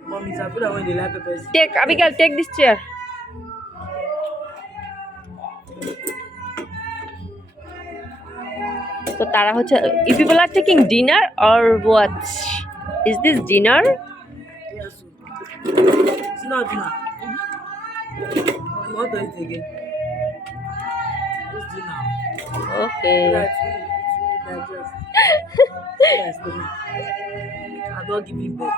Mommy, I feel like when they like peppers. Take, Abigail, take this chair. তো তারা হচ্ছে you people are taking dinner or what is this dinner dinner. Dinner. Okay I'm not giving birth.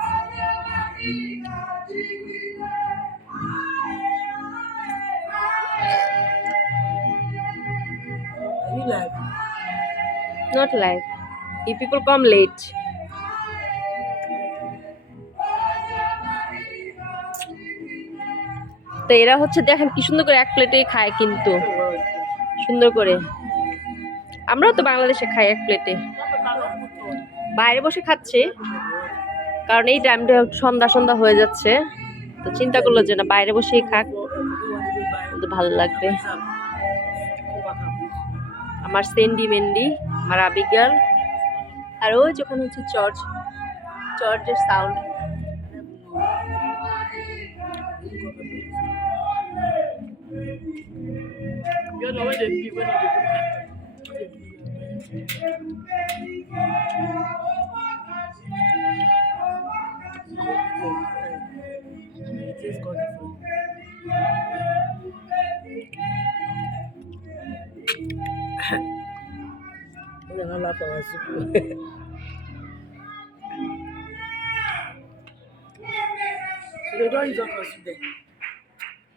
Are you like? Not live you people come late তো এরা হচ্ছে দেখেন কি সুন্দর করে এক প্লেটে খায় কিন্তু সুন্দর করে আমরাও তো বাংলাদেশে খাই এক প্লেটে বাইরে বসে খাচ্ছি। কারণ এই টাইমটা সন্ধ্যা সন্ধ্যা হয়ে যাচ্ছে। তো চিন্তা করল যে না, বাইরে বসেই খাক। কিন্তু ভালো লাগবে। আমার সেন্ডি মেন্ডি আমার আবিগাল আর ওই যখন হচ্ছে church চর্চের sound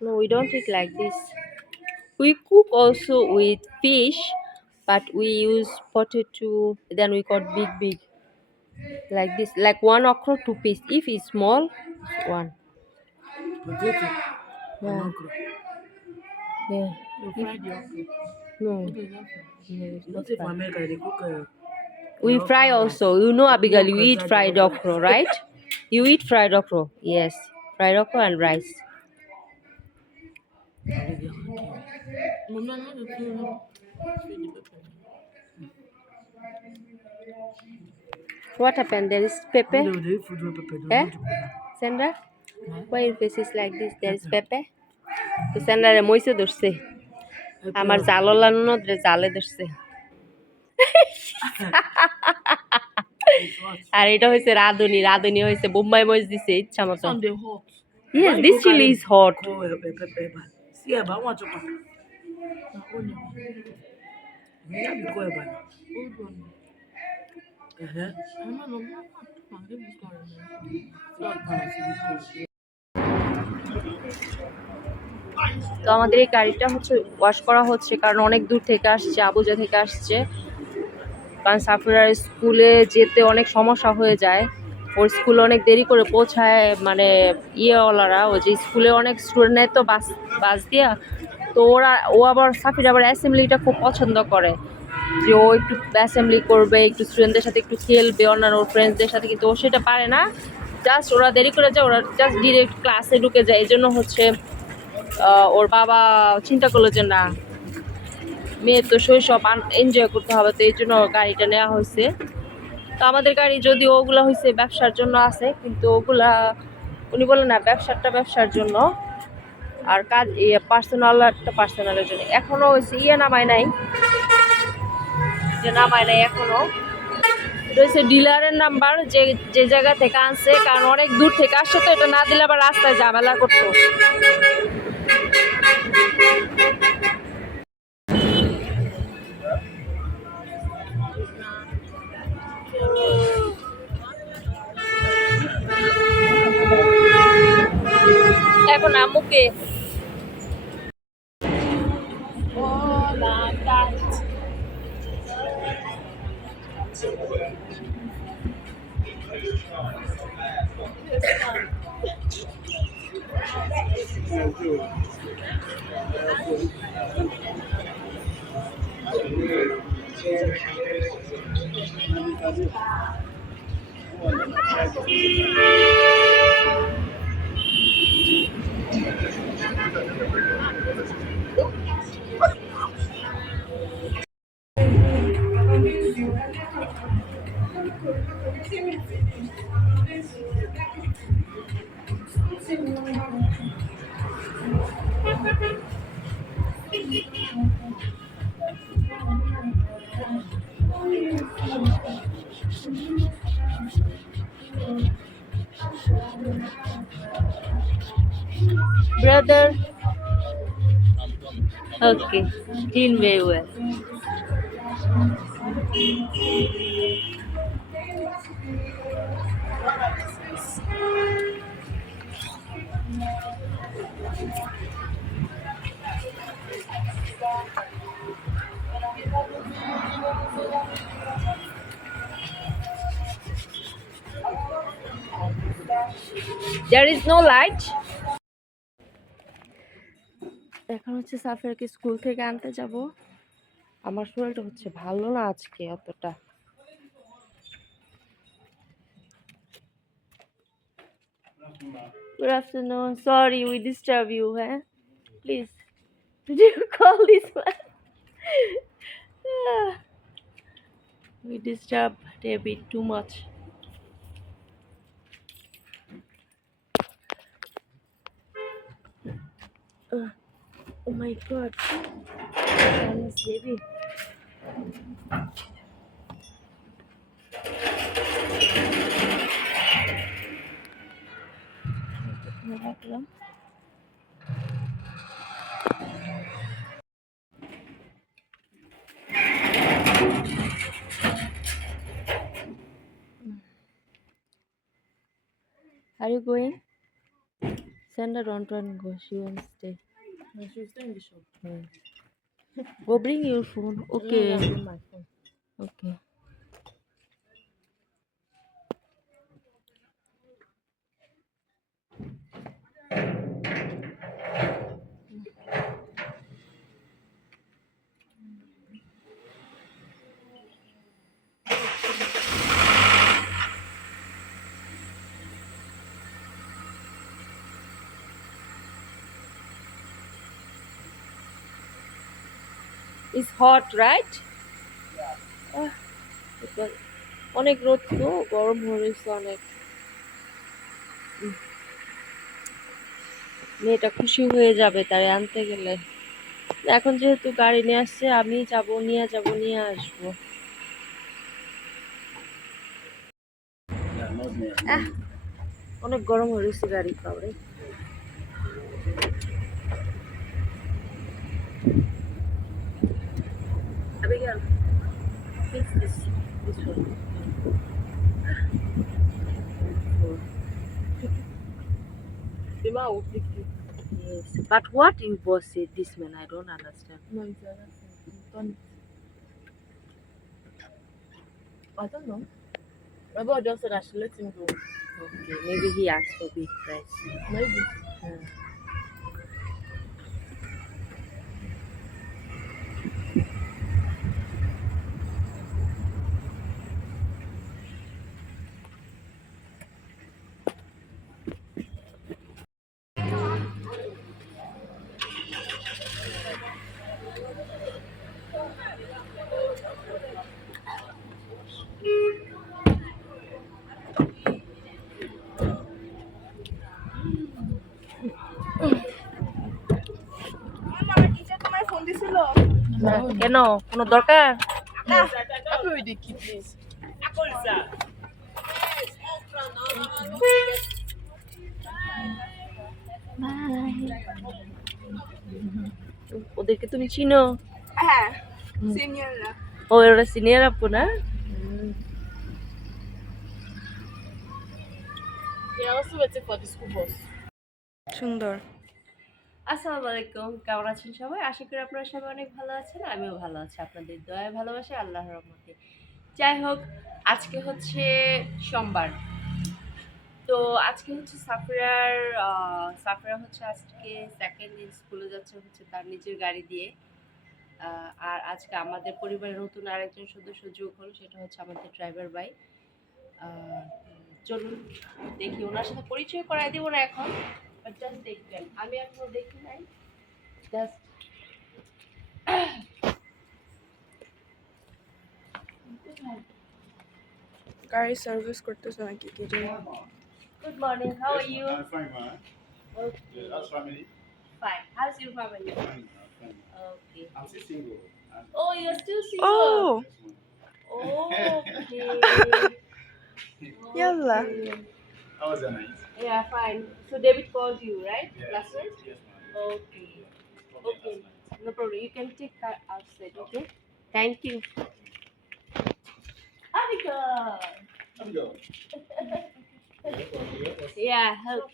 No, we don't eat like this. We cook also with fish, but we use potato. Then we got big, big, like this, like one okra two piece. If it's small, one. Potato Yeah. okra. Yeah. You fry the okra. No. Not if. America they cook uh, We fry also. You know, Abigail, you eat fried okra, right? You eat fried okra. Yes, fried okra and rice. What happened? There is. They Eh? Sandra, why your face is like this? There is pepper. তো স্যান্ডারে মইসে ধরছে. আমার জাললা নদরে জালে ধরছে আর এটা হয়েছে রাঁধুনি রাঁধুনি হয়েছে বোম্বাই মরিচ দিছে ইচ্ছা মতো. Yes this chilli is hot Man. Uh-huh. তো আমাদের এই গাড়িটা হচ্ছে ওয়াশ করা হচ্ছে কারণ অনেক দূর থেকে আসছে আবুজা থেকে আসছে। কারণ সাফিরার স্কুলে যেতে অনেক সমস্যা হয়ে যায়। ওর স্কুলে অনেক দেরি করে পৌঁছায় মানে ইয়েওয়ালারা, ওই যে স্কুলে অনেক স্টুডেন্ট নেয় তো বাস বাস দিয়া, তো ওরা, ও আবার সাফির আবার অ্যাসেম্বলিটা খুব পছন্দ করে। যে ও একটু অ্যাসেম্বলি করবে, একটু স্টুডেন্টদের সাথে একটু খেলবে, অন্যান্য ফ্রেন্ডসদের সাথে, কিন্তু ও সেটা পারে না। জাস্ট ওরা দেরি করে যায়, ওরা জাস্ট ডিরেক্ট ক্লাসে ঢুকে যায়। এই জন্য হচ্ছে ওর বাবা চিন্তা করল যে, না, মেয়ের তো শৈশব এনজয় করতে হবে। তো এই জন্য গাড়িটা নেওয়া হয়েছে। তো আমাদের গাড়ি যদি ওগুলা হয়েছে ব্যবসার জন্য আছে, কিন্তু ওগুলা, উনি বলে না ব্যবসাটা ব্যবসার জন্য। আর কাজ ইয়ে পার্সোনাল একটা পার্সোনালের জন্য। এখনও হয়েছে ইয়ে নামায় নাই। যে নামায় নাই এখনও হচ্ছে ডিলারের নাম্বার, যে যে জায়গা থেকে আনছে, কারণ অনেক দূর থেকে আসছে তো, এটা না দিলে আবার রাস্তায় ঝামেলা করতো। এখন আম্মুকে brother okay in very well Thank you. There is no light. এখন হচ্ছে সাফের কি স্কুল থেকে আনতে যাব। আমার শরীরটা হচ্ছে ভালো না আজকে অতটা। Good afternoon sorry we disturb you হ্যাঁ? Please did you call this we disturb debit too much oh god. Honest baby. রাখলাম Are you going? Send on to and go. She won't stay. Go bring your phone. Okay. Okay. Right? Ah, because অনেক রোদ তো গরম হয়েছে অনেক। মেয়েটা খুশি হয়ে যাবে তাই আনতে গেলে। এখন যেহেতু গাড়ি নিয়ে আসছে আমি যাব নিয়ে যাব নিয়ে আসব। অনেক গরম হয়ে গেছে গাড়ি পাওয়ারে Abigail, fix this, this one. The man will pick you. Yes, but what you boss said this man, I don't understand. No, it's the other side. You turn it. I don't know. Rebel just said I should let him go. Okay, maybe he asked for big price. Maybe. Hmm. কেন কোনো দরকার Happy with the key, please. ওদেরকে তুমি চিনো হ্যাঁ হুম। সিনিয়ররা ও ওরা senior আপু না We are also waiting for the school bus. সুন্দর আসসালামু আলাইকুম। কেমন আছেন সবাই? আশা করি আপনারা সবাই অনেক ভালো আছেন, আমিও ভালো আছি। আপনাদের দয়া ভালোবাসে আল্লাহর রহমতে। যাই হোক, আজকে হচ্ছে সোমবার। তো আজকে হচ্ছে সাফরার সাফরা হচ্ছে আজকে সেকেন্ড দিন স্কুলে যাচ্ছে হচ্ছে তার নিজের গাড়ি দিয়ে। আর আজকে আমাদের পরিবারের নতুন আরেকজন সদস্য যোগ হলো, সেটা হচ্ছে আমাদের ড্রাইভার ভাই। চলুন দেখি, ওনার সাথে পরিচয় করাই দেবো না এখন। জাস্ট দেখবেন আমি এখনও দেখি নাই জাস্ট গাড়ি সার্ভিস করতেছে নাকি কি জানি Good morning. How are you? I'm fine, man. Okay. Yeah, that's family. Fine. How's your family? Fine, man, fine. Okay. I'm still single. I'm, Oh, you're still single. Oh, yes, man. Okay. Yalla. How was the night? Yeah, fine. So David called you, right? Yes. Last night? Yes, man. Okay. Okay. No problem. You can take that outside, okay? Thank you. Abigail. Go. Yeah, help.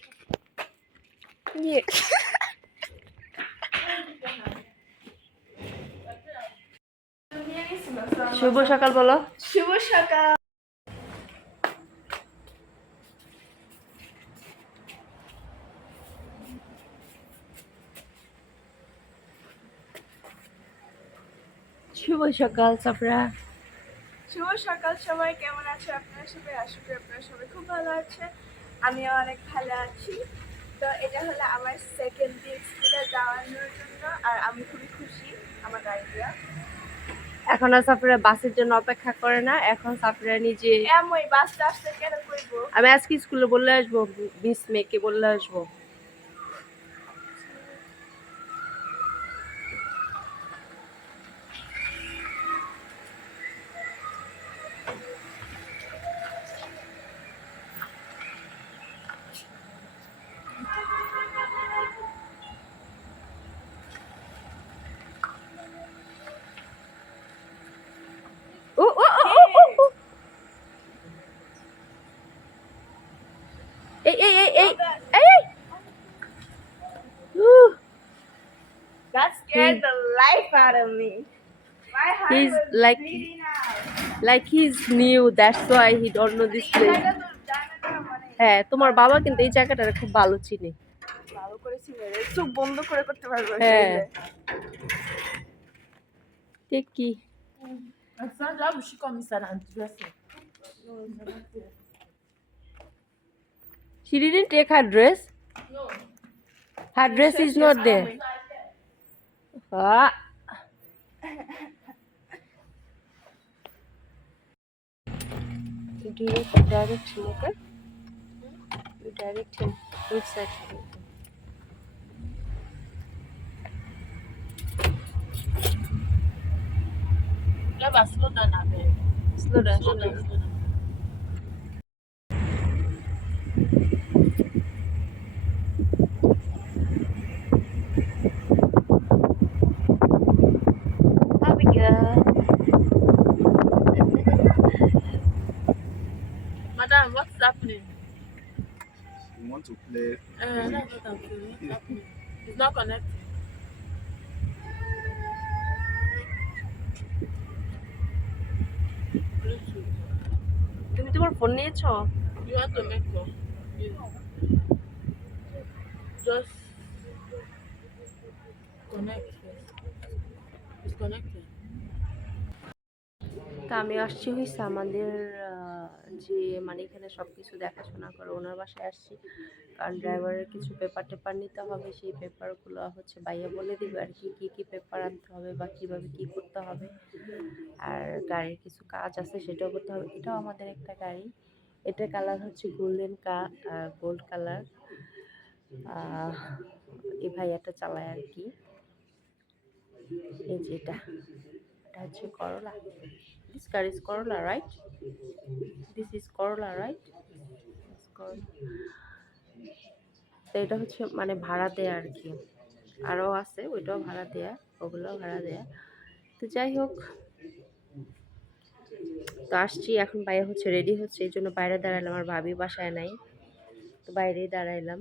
Yeah. শুভ সকাল বলো শুভ সকাল শুভ সকাল সাফরা। শুভ সকাল সবাই কেমন আছে আপনারা সবাই? আশা করি আপনারা সবাই খুব ভালো আছেন। আমিও অনেক ভালো আছি। তো এটা হলো আমার সেকেন্ড দিন স্কুলে যাওয়ানোর জন্য আর আমি খুবই খুশি আমার গাড়ি এখন আর সাফরা বাসের জন্য অপেক্ষা করে না এখন সাফরা নিজে এমন বাসটা আসতে কেন করব? আমি আজকে স্কুলে বললে আসব বিশ মেয়েকে বললে আসব ও ও ও, ও, ও, ও। এই এই এই এই এই এই Ooh, That scared the life out of me. My heart He's was like- out. like he's new that's why he don't know this place মানে হ্যাঁ তোমার বাবা কিন্তু এই জায়গাটা খুব ভালো চিনে ভালো করে চিনে। চোখ বন্ধ করে করতে পারব হ্যাঁ। ঠিক কি Alexandra, will she come inside and dress her? she didn't take her dress No. her dress is not there ah. Do you direct him, okay? You direct him which side. Slow down a bit. Slow down, slow down, Madam, what's happening? You want to play? Uh, that's what I'm saying. What's happening? It's not connecting. Bluetooth. তুমি তোমার phone নিয়েছো You want to make call? Yeah. Just connect first. It's connected. তা আমি আসছি হয়েছে আমাদের আহ, যে মানে এখানে সব কিছু দেখাশোনা করে, ওনার বাসায় আসছি। কারণ ড্রাইভারের কিছু পেপার টেপার নিতে হবে, সেই পেপারগুলো হচ্ছে বাইরে বলে দিবে আর কি, কী কী পেপার আনতে হবে বা কীভাবে কী করতে হবে। আর গাড়ির কিছু কাজ আছে, সেটাও করতে হবে। এটাও আমাদের একটা গাড়ি। এটার কালার হচ্ছে গোল্ডেন কা গোল্ড কালার এই ভাইয়াটা চালায় আর কি। এই যে এটা। এটা হচ্ছে করলা is Corolla, right? This is Corolla, right? It's Corolla. তো এটা হচ্ছে মানে ভাড়া দেয়া আর কি আরও আছে ওইটাও ভাড়া দেয়া ওগুলোও ভাড়া দেয়া তো যাই হোক তো আসছি এখন বাইরে হচ্ছে রেডি হচ্ছে এই জন্য বাইরে দাঁড়ালাম আমার ভাবি বাসায় নাই তো বাইরেই দাঁড়াইলাম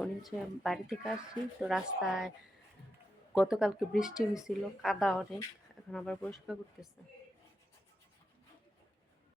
উনি হচ্ছে বাড়ি থেকে আসছি, তো রাস্তায় গতকালকে বৃষ্টি হয়েছিল, কাদা অনেক, এখন আবার পরিষ্কার করতেছে।